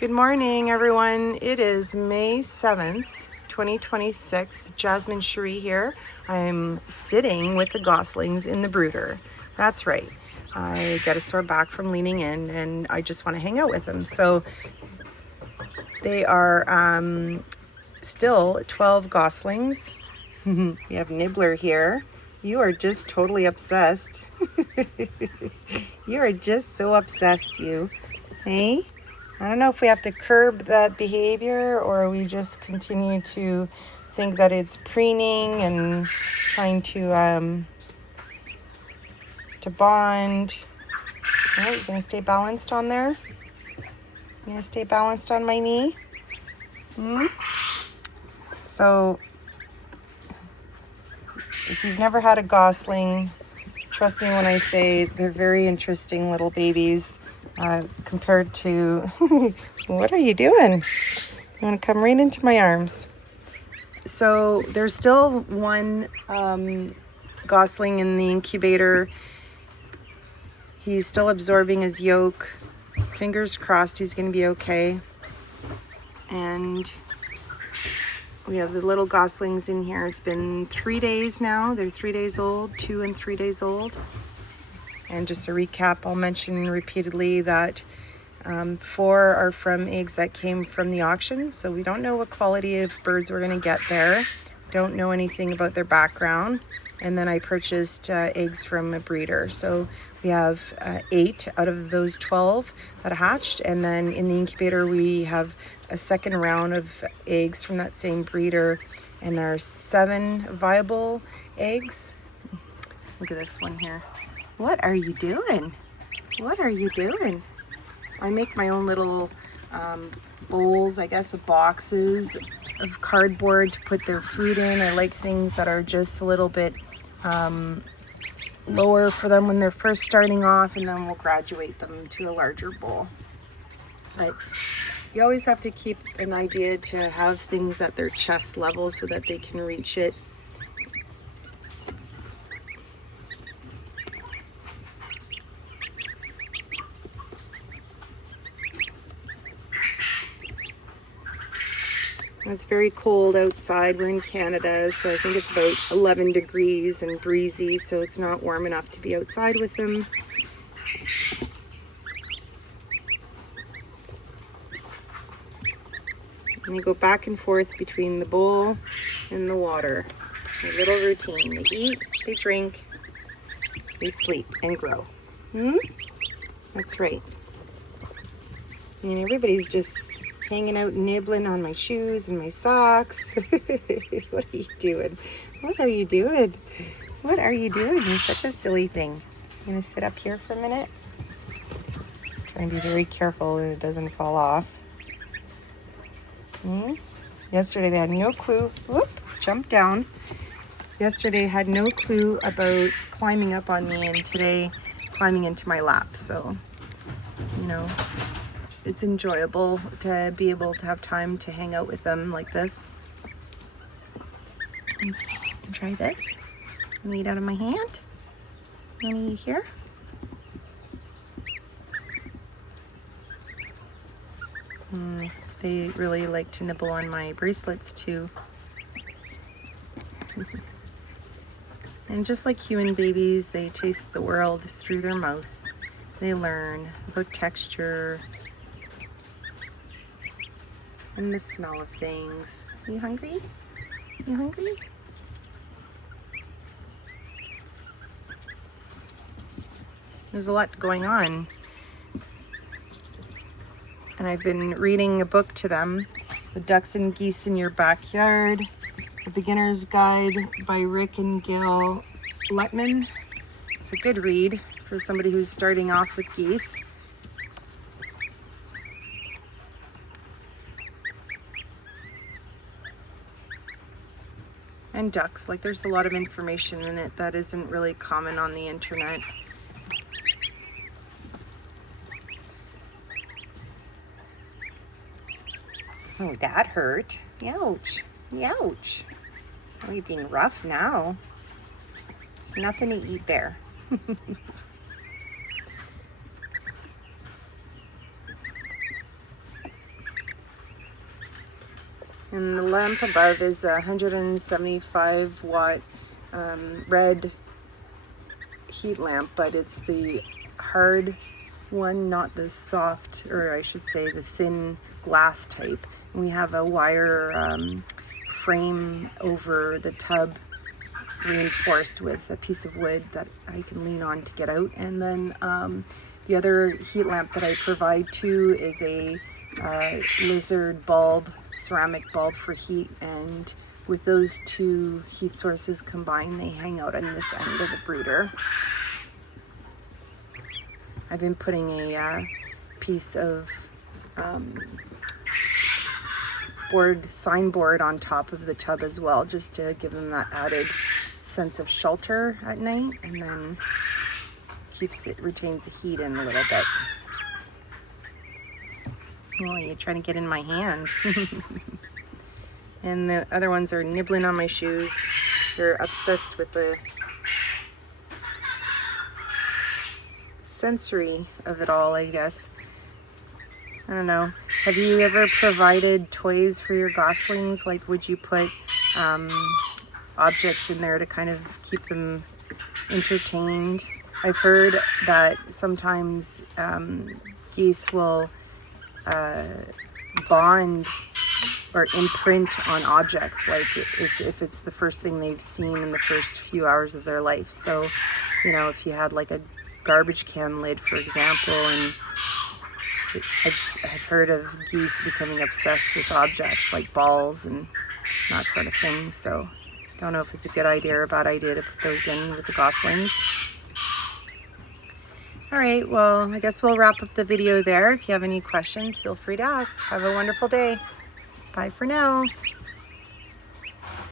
Good morning, everyone. It is May 7th, 2026. Jasmine Cherie here. I'm sitting with the goslings in the brooder. That's right. I get a sore back from leaning in and I just want to hang out with them. So they are still 12 goslings. We have Nibbler here. You are just totally obsessed. You are just so obsessed, you. Hey? I don't know if we have to curb that behavior or we just continue to think that it's preening and trying to bond. Oh, you gonna stay balanced on there? You gonna stay balanced on my knee? So, if you've never had a gosling, trust me when I say they're very interesting little babies compared to... What are you doing? You want to come right into my arms? So there's still one gosling in the incubator. He's still absorbing his yolk. Fingers crossed he's going to be okay. And we have the little goslings in here. It's been 3 days now. They're 3 days old, 2 and 3 days old. And just a recap, I'll mention repeatedly that 4 are from eggs that came from the auction. So we don't know what quality of birds we're going to get there. Don't know anything about their background. And then I purchased eggs from a breeder. So we have 8 out of those 12 that hatched. And then in the incubator, we have a second round of eggs from that same breeder. And there are 7 viable eggs. Look at this one here. What are you doing? What are you doing? I make my own little bowls, I guess, of boxes of cardboard to put their food in. I like things that are just a little bit lower for them when they're first starting off, and then we'll graduate them to a larger bowl. But you always have to keep an idea to have things at their chest level so that they can reach it. It's very cold outside. We're in Canada, so I think it's about 11 degrees and breezy, so it's not warm enough to be outside with them. And they go back and forth between the bowl and the water. A little routine. They eat, they drink, they sleep, and grow. That's right. I mean, everybody's just hanging out nibbling on my shoes and my socks. What are you doing? What are you doing? What are you doing? You're such a silly thing. I'm gonna sit up here for a minute. Try and be very careful that it doesn't fall off. Yesterday they had no clue. Whoop, jumped down. Yesterday had no clue about climbing up on me, and today climbing into my lap. So, you know, it's enjoyable to be able to have time to hang out with them like this. Try this. Want to eat out of my hand? Want to eat here? They really like to nibble on my bracelets too. And just like human babies, they taste the world through their mouth. They learn about texture and the smell of things. You hungry? You hungry? There's a lot going on. And I've been reading a book to them, The Ducks and Geese in Your Backyard, A Beginner's Guide by Rick and Gail Lutman. It's a good read for somebody who's starting off with geese. And ducks. Like, there's a lot of information in it that isn't really common on the internet. Oh, that hurt. Ouch. Ouch. Oh, you're being rough now. There's nothing to eat there. And the lamp above is a 175 watt red heat lamp, but it's the hard one, not the soft, or I should say the thin glass type. And we have a wire frame over the tub, reinforced with a piece of wood that I can lean on to get out. And then the other heat lamp that I provide too is a lizard bulb, ceramic bulb for heat, and with those two heat sources combined, they hang out on this end of the brooder. I've been putting a piece of signboard on top of the tub as well, just to give them that added sense of shelter at night, and then retains the heat in a little bit. Oh, you're trying to get in my hand. And the other ones are nibbling on my shoes. They're obsessed with the sensory of it all, I guess. I don't know. Have you ever provided toys for your goslings? Like, would you put objects in there to kind of keep them entertained? I've heard that sometimes geese will bond or imprint on objects, like if it's the first thing they've seen in the first few hours of their life. So, you know, if you had like a garbage can lid, for example, and I've heard of geese becoming obsessed with objects like balls and that sort of thing. So don't know if it's a good idea or a bad idea to put those in with the goslings. All right, well, I guess we'll wrap up the video there. If you have any questions, feel free to ask. Have a wonderful day. Bye for now.